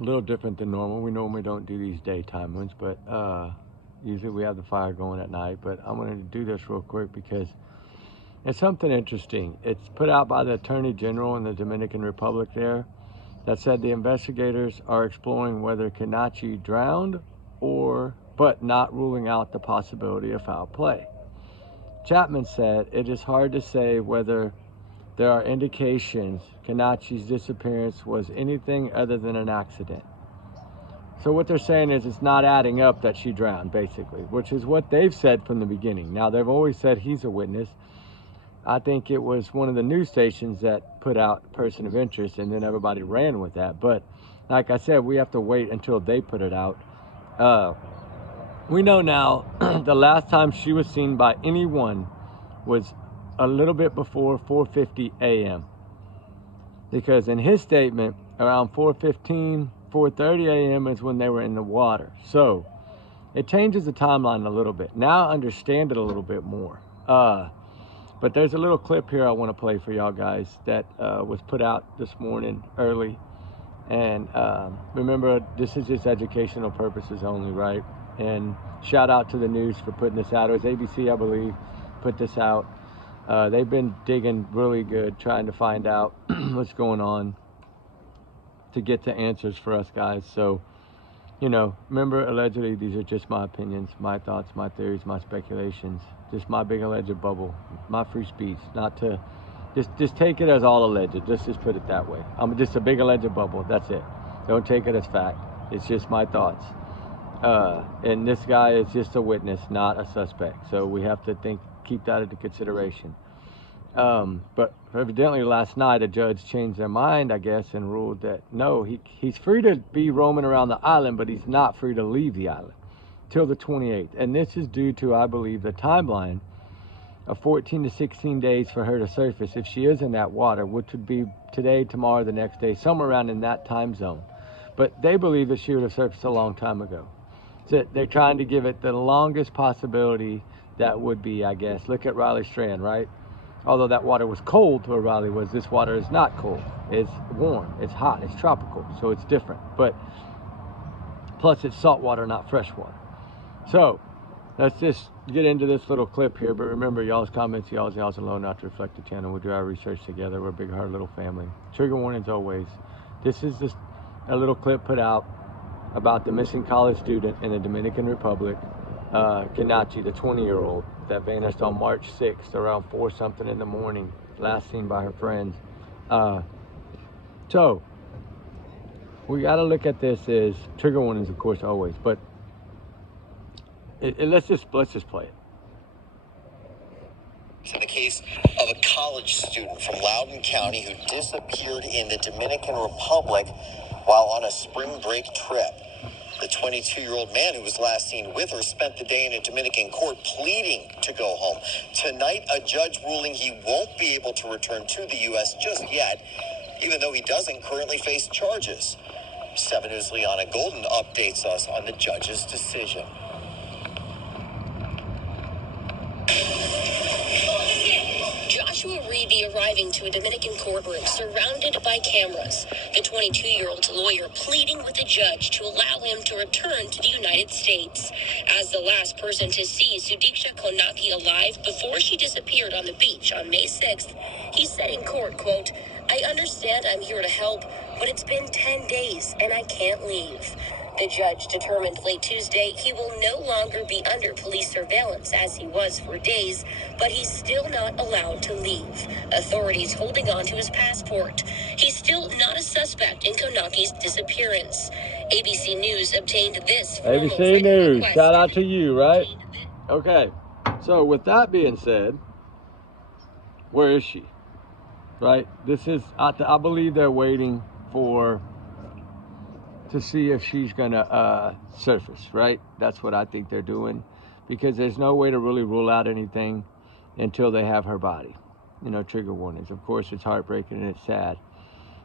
A little different than normal. We normally don't do these daytime ones, but usually we have the fire going at night. But I'm going to do this real quick because it's something interesting. It's put out by the Attorney General in the Dominican Republic there that said the investigators are exploring whether Konanki drowned but not ruling out the possibility of foul play. Chapman said it is hard to say whether there are indications Konanki's disappearance was anything other than an accident. So what they're saying is it's not adding up that she drowned, basically, which is what they've said from the beginning. Now, they've always said he's a witness. I think it was one of the news stations that put out person of interest, and then everybody ran with that. But like I said, we have to wait until they put it out. We know now the last time she was seen by anyone was a little bit before 4:50 a.m. because in his statement, around 4:15, 4:30 a.m. is when they were in the water. So it changes the timeline a little bit. Now I understand it a little bit more. But there's a little clip here I want to play for y'all guys that was put out this morning early. And remember, this is just educational purposes only, right? And shout out to the news for putting this out. It was ABC, I believe, put this out. They've been digging really good, trying to find out what's going on to get to answers for us guys. So, you know, remember, allegedly, these are just my opinions, my thoughts, my theories, my speculations, just my big alleged bubble, my free speech. Not to, just take it as all alleged. Just put it that way. I'm just a big alleged bubble. That's it. Don't take it as fact. It's just my thoughts. And this guy is just a witness, not a suspect. So we have to keep that into consideration. But evidently last night a judge changed their mind, I guess, and ruled that no, he's free to be roaming around the island, but he's not free to leave the island till the 28th. And this is due to, I believe, the timeline of 14 to 16 days for her to surface if she is in that water, which would be today, tomorrow, the next day, somewhere around in that time zone. But they believe that she would have surfaced a long time ago. So they're trying to give it the longest possibility that would be, I guess. Look at Riley Strand, right? Although that water was cold to where Riley was, this water is not cold. It's warm, it's hot, it's tropical, so it's different. But plus it's salt water, not fresh water. So let's just get into this little clip here. But remember, y'all's comments, y'all's alone, not to reflect the channel. We do our research together. We're a big heart, little family. Trigger warnings always. This is just a little clip put out about the missing college student in the Dominican Republic, Konanki, the 20-year-old that vanished on March 6th around 4 something in the morning, last seen by her friends. So we got to look at this as trigger warnings, of course, always, but let's just play it. In the case of a college student from Loudoun County who disappeared in the Dominican Republic while on a spring break trip. The 22-year-old man who was last seen with her spent the day in a Dominican court pleading to go home. Tonight, a judge ruling he won't be able to return to the U.S. just yet, even though he doesn't currently face charges. 7 News' Liana Golden updates us on the judge's decision. Joshua Reedy arriving to a Dominican courtroom surrounded by cameras. The 22-year-old's lawyer pleading with the judge to allow him to return to the United States. As the last person to see Sudiksha Konanki alive before she disappeared on the beach on May 6th, he said in court, quote, "I understand I'm here to help, but it's been 10 days and I can't leave." The judge determined late Tuesday he will no longer be under police surveillance as he was for days, but he's still not allowed to leave. Authorities holding on to his passport. He's still not a suspect in Konanki's disappearance. ABC News obtained this ABC News, shout out to you, right? Okay, so with that being said, where is she? Right? This is, I believe they're waiting to see if she's gonna surface, right? That's what I think they're doing, because there's no way to really rule out anything until they have her body. You know, trigger warnings. Of course, it's heartbreaking and it's sad,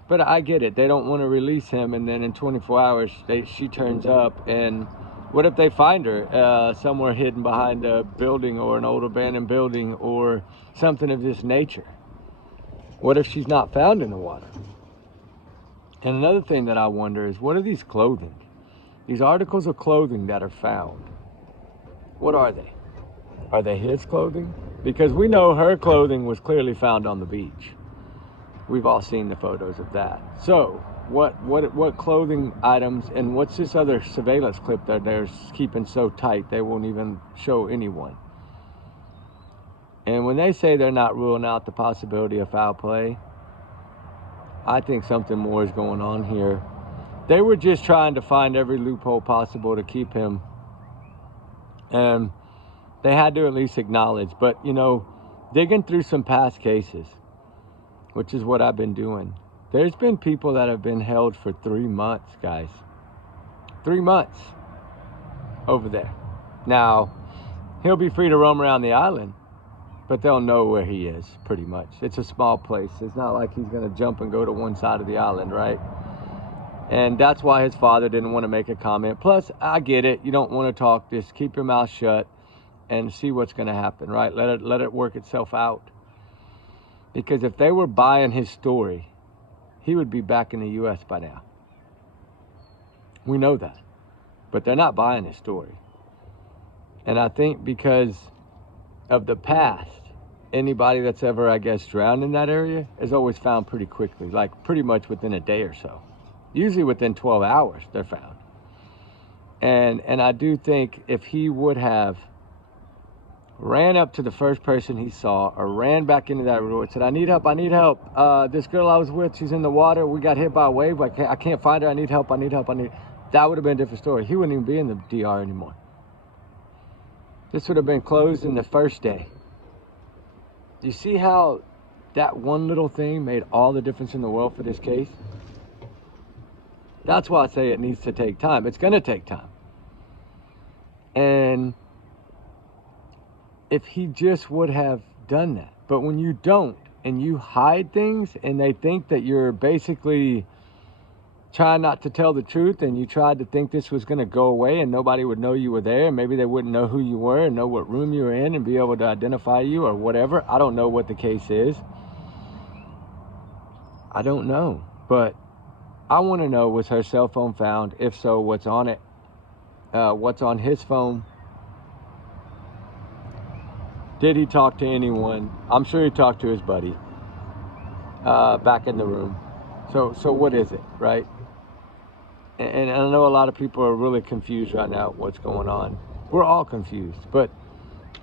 but I get it. They don't want to release him, and then in 24 hours, she turns up, and what if they find her somewhere hidden behind a building or an old abandoned building or something of this nature? What if she's not found in the water? And another thing that I wonder is, what are these clothing? These articles of clothing that are found, what are they? Are they his clothing? Because we know her clothing was clearly found on the beach. We've all seen the photos of that. So what clothing items, and what's this other surveillance clip that they're keeping so tight they won't even show anyone? And when they say they're not ruling out the possibility of foul play, I think something more is going on here. They were just trying to find every loophole possible to keep him, and they had to at least acknowledge. But, you know, digging through some past cases, which is what I've been doing, there's been people that have been held for 3 months, guys. 3 months over there. Now, he'll be free to roam around the island, but they'll know where he is, pretty much. It's a small place. It's not like he's going to jump and go to one side of the island, right? And that's why his father didn't want to make a comment. Plus, I get it. You don't want to talk. Just keep your mouth shut and see what's going to happen, right? Let it work itself out. Because if they were buying his story, he would be back in the U.S. by now. We know that. But they're not buying his story. And I think because of the past, anybody that's ever, I guess, drowned in that area is always found pretty quickly, like pretty much within a day or so. Usually within 12 hours, they're found. And I do think if he would have ran up to the first person he saw, or ran back into that resort, said, I need help, this girl I was with, she's in the water, we got hit by a wave, I can't find her, I need help, that would have been a different story. He wouldn't even be in the DR anymore. This would have been closed in the first day. Do you see how that one little thing made all the difference in the world for this case? That's why I say it needs to take time. It's going to take time. And if he just would have done that. But when you don't, and you hide things, and they think that you're basically trying not to tell the truth, and you tried to think this was going to go away and nobody would know you were there, and maybe they wouldn't know who you were and know what room you were in and be able to identify you or whatever. I don't know what the case is. I don't know. But I want to know, was her cell phone found? If so, what's on it? What's on his phone? Did he talk to anyone? I'm sure he talked to his buddy back in the room. So what is it, right? And I know a lot of people are really confused right now what's going on. We're all confused, but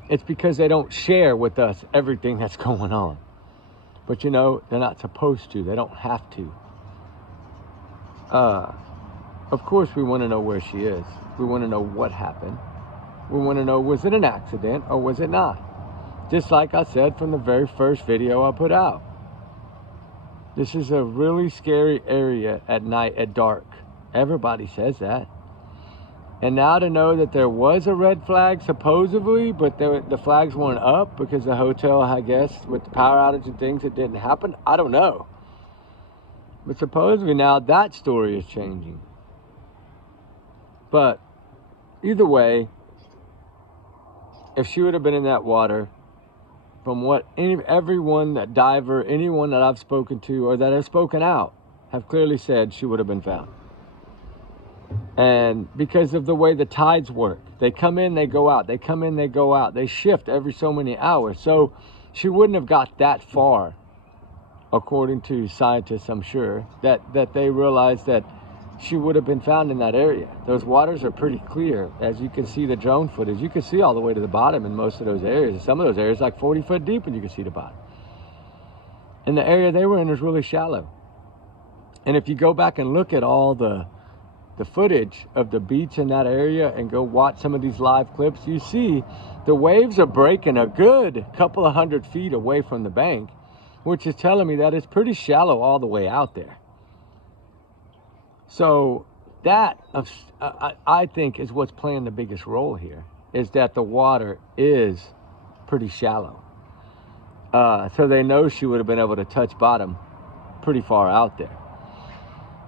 it's because they don't share with us everything that's going on. But you know, they're not supposed to. They don't have to. Of course, we want to know where she is. We want to know what happened. We want to know, was it an accident or was it not? Just like I said from the very first video I put out. This is a really scary area at night, at dark. Everybody says that. And now to know that there was a red flag, supposedly, but the flags weren't up because the hotel, I guess, with the power outage and things, it didn't happen. I don't know. But supposedly now that story is changing. But either way, if she would have been in that water, from what everyone, that diver, anyone that I've spoken to or that has spoken out, have clearly said she would have been found. And because of the way the tides work, they come in, they go out, they come in, they go out, they shift every so many hours. So she wouldn't have got that far, according to scientists, I'm sure, that they realized that she would have been found in that area. Those waters are pretty clear. As you can see the drone footage, you can see all the way to the bottom in most of those areas. Some of those areas like 40 foot deep and you can see the bottom. And the area they were in was really shallow. And if you go back and look at all the footage of the beach in that area and go watch some of these live clips, you see the waves are breaking a good couple of 100 feet away from the bank, which is telling me that it's pretty shallow all the way out there. So that, I think, is what's playing the biggest role here, is that the water is pretty shallow. So they know she would have been able to touch bottom pretty far out there.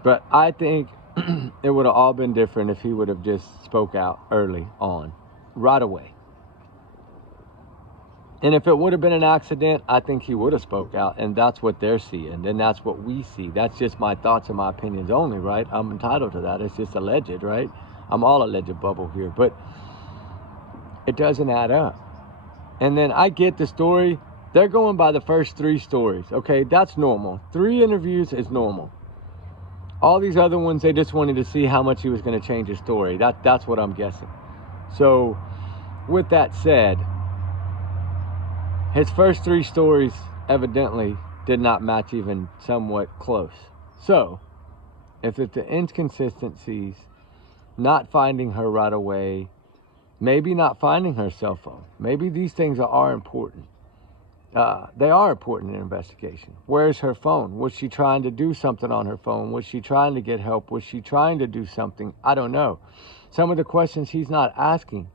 But I think it would have all been different if he would have just spoke out early on, right away. And if it would have been an accident, I think he would have spoke out, and that's what they're seeing, and that's what we see. That's just my thoughts and my opinions only, right? I'm entitled to that. It's just alleged, right? I'm all alleged bubble here, but it doesn't add up. And then I get the story. They're going by the first 3 stories, okay? That's normal. 3 interviews is normal. All these other ones, they just wanted to see how much he was going to change his story. That's what I'm guessing. So, with that said, his first 3 stories evidently did not match even somewhat close. So, if it's the inconsistencies, not finding her right away, maybe not finding her cell phone, maybe these things are important. They are important in an investigation. Where's her phone? Was she trying to do something on her phone? Was she trying to get help? Was she trying to do something? I don't know. Some of the questions he's not asking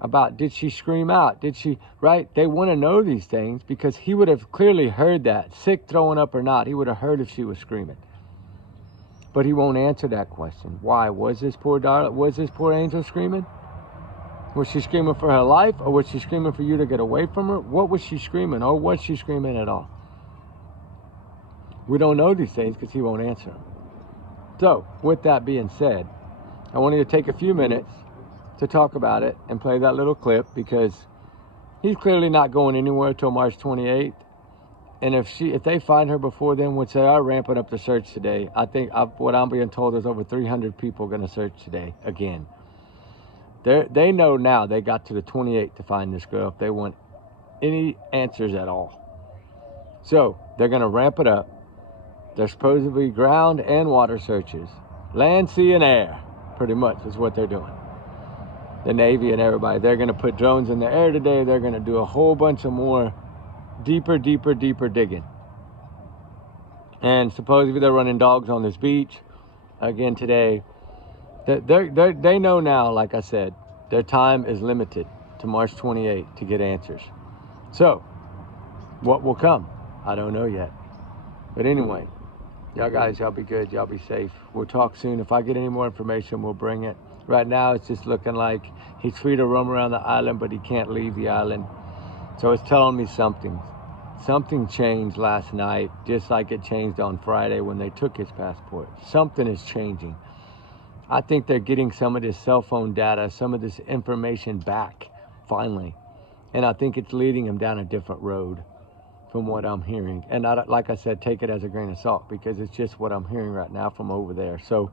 about, did she scream out? Did she, right? They want to know these things because he would have clearly heard that, sick, throwing up or not. He would have heard if she was screaming. But he won't answer that question. Why? Was this poor angel screaming? Was she screaming for her life, or was she screaming for you to get away from her? What was she screaming, or was she screaming at all? We don't know these things because he won't answer them. So, with that being said, I wanted to take a few minutes to talk about it and play that little clip because he's clearly not going anywhere till March 28th. And if they find her before then, which they are ramping up the search today, I think what I'm being told is over 300 people going to search today again. They know now they got to the 28th to find this girl if they want any answers at all. So they're going to ramp it up. They're supposedly ground and water searches. Land, sea, and air, pretty much is what they're doing. The Navy and everybody, they're going to put drones in the air today. They're going to do a whole bunch of more deeper digging. And supposedly they're running dogs on this beach again today. They know now, like I said, their time is limited to March 28th to get answers. So, what will come? I don't know yet. But anyway, y'all guys, y'all be good. Y'all be safe. We'll talk soon. If I get any more information, we'll bring it. Right now, it's just looking like he's free to roam around the island, but he can't leave the island. So it's telling me something. Something changed last night, just like it changed on Friday when they took his passport. Something is changing. I think they're getting some of this cell phone data, some of this information back, finally. And I think it's leading him down a different road from what I'm hearing. And like I said, take it as a grain of salt because it's just what I'm hearing right now from over there. So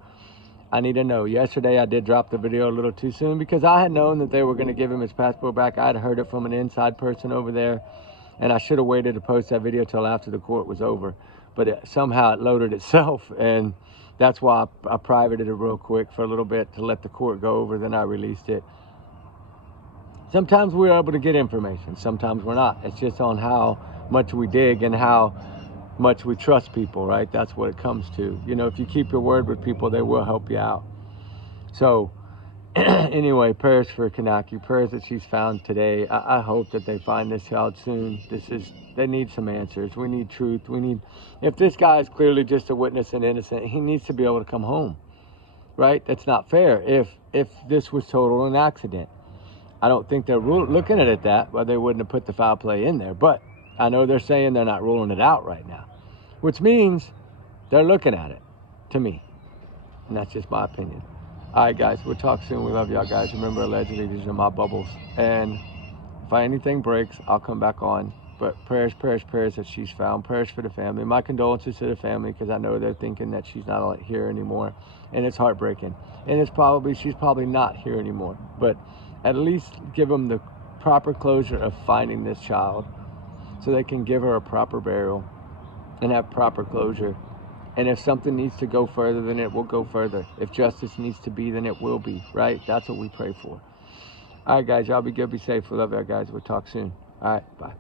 I need to know. Yesterday I did drop the video a little too soon because I had known that they were going to give him his passport back. I had heard it from an inside person over there, and I should have waited to post that video till after the court was over. But somehow it loaded itself, and that's why I privated it real quick for a little bit to let the court go over, then I released it. Sometimes we're able to get information, sometimes we're not. It's just on how much we dig and how much we trust people, right? That's what it comes to. You know, if you keep your word with people, they will help you out. So anyway, prayers for Konanki, prayers that she's found today. I hope that they find this child soon. They need some answers. We need truth. If this guy is clearly just a witness and innocent, he needs to be able to come home, right? That's not fair if this was total an accident. I don't think they're looking at it that, well, they wouldn't have put the foul play in there, but I know they're saying they're not ruling it out right now, which means they're looking at it, to me. And that's just my opinion. All right, guys, we'll talk soon. We love y'all, guys. Remember, allegedly, these are my bubbles. And if anything breaks, I'll come back on. But prayers that she's found. Prayers for the family. My condolences to the family because I know they're thinking that she's not here anymore. And it's heartbreaking. And she's probably not here anymore. But at least give them the proper closure of finding this child so they can give her a proper burial and have proper closure. And if something needs to go further, then it will go further. If justice needs to be, then it will be, right? That's what we pray for. All right, guys, y'all be good, be safe. We love y'all, guys. We'll talk soon. All right, bye.